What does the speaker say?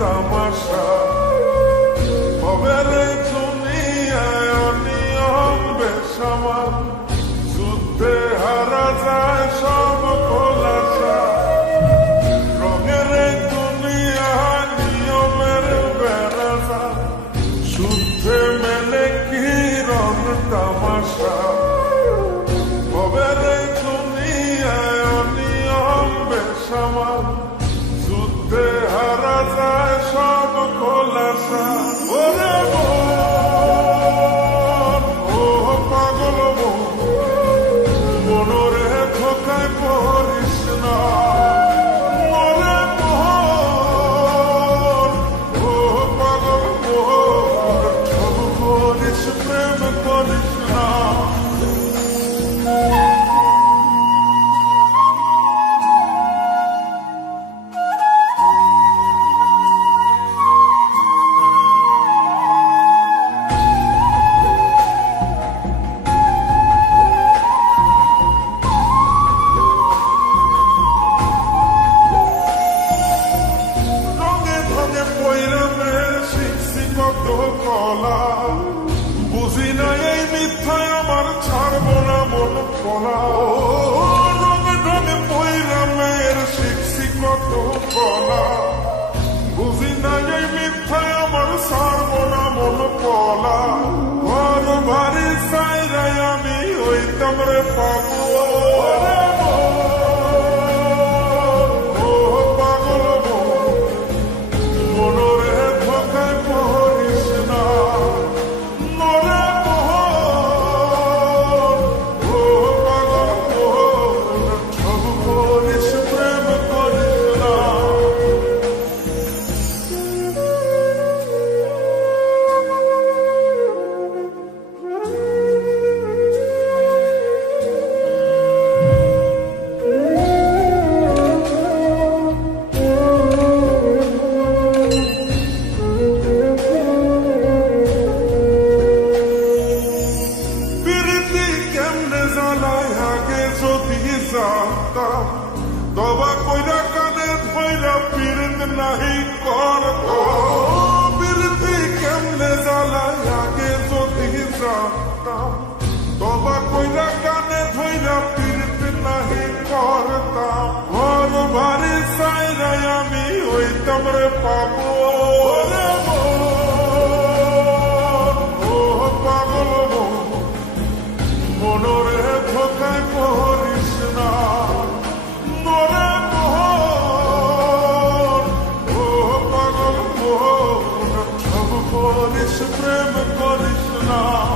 তামাশা ভবের দুনিয়ায় অনিয়ম বেসামাল যুদ্ধে হারা যায় সব খোলাসা রঙের দুনিয়ায় নিয়মের বেড়াজা শুদ্ধে মেলে কি রং তামাশা ভবের দুনিয়ায় অনিয়ম বেসামাল যুদ্ধে হারা যায় সব খোলাসা ওরে মন ও পাগল মনরে ধোকায় পড়িস না মরে মন ও পাগল সব করিস প্রেম করিস না কলা বুঝি না এই মিথ্যায় আমার ছাড়বো না মন কলা রঙে রঙে পয়রা মেয়ের শিখছি কত কলা বুঝি না এই মিথ্যায় আমার ছাড়বো না মন কলা ঘর বাড়ি সাইরাই আমি হইতাম রে পাবো তবা কইরা কানে ধইরা পিরিত নাহি করতো পিরিতি কেমনে জ্বালায় আগে যদি জানতাম তবা কইরা কানে ধইরা পিরিত নাহি করতাম ঘর বাড়ি সাইরাই আমি হইতাম রে পাবো রে মন ও পাগল মনরে ধোকায় পড়িস না প্রেম করিস না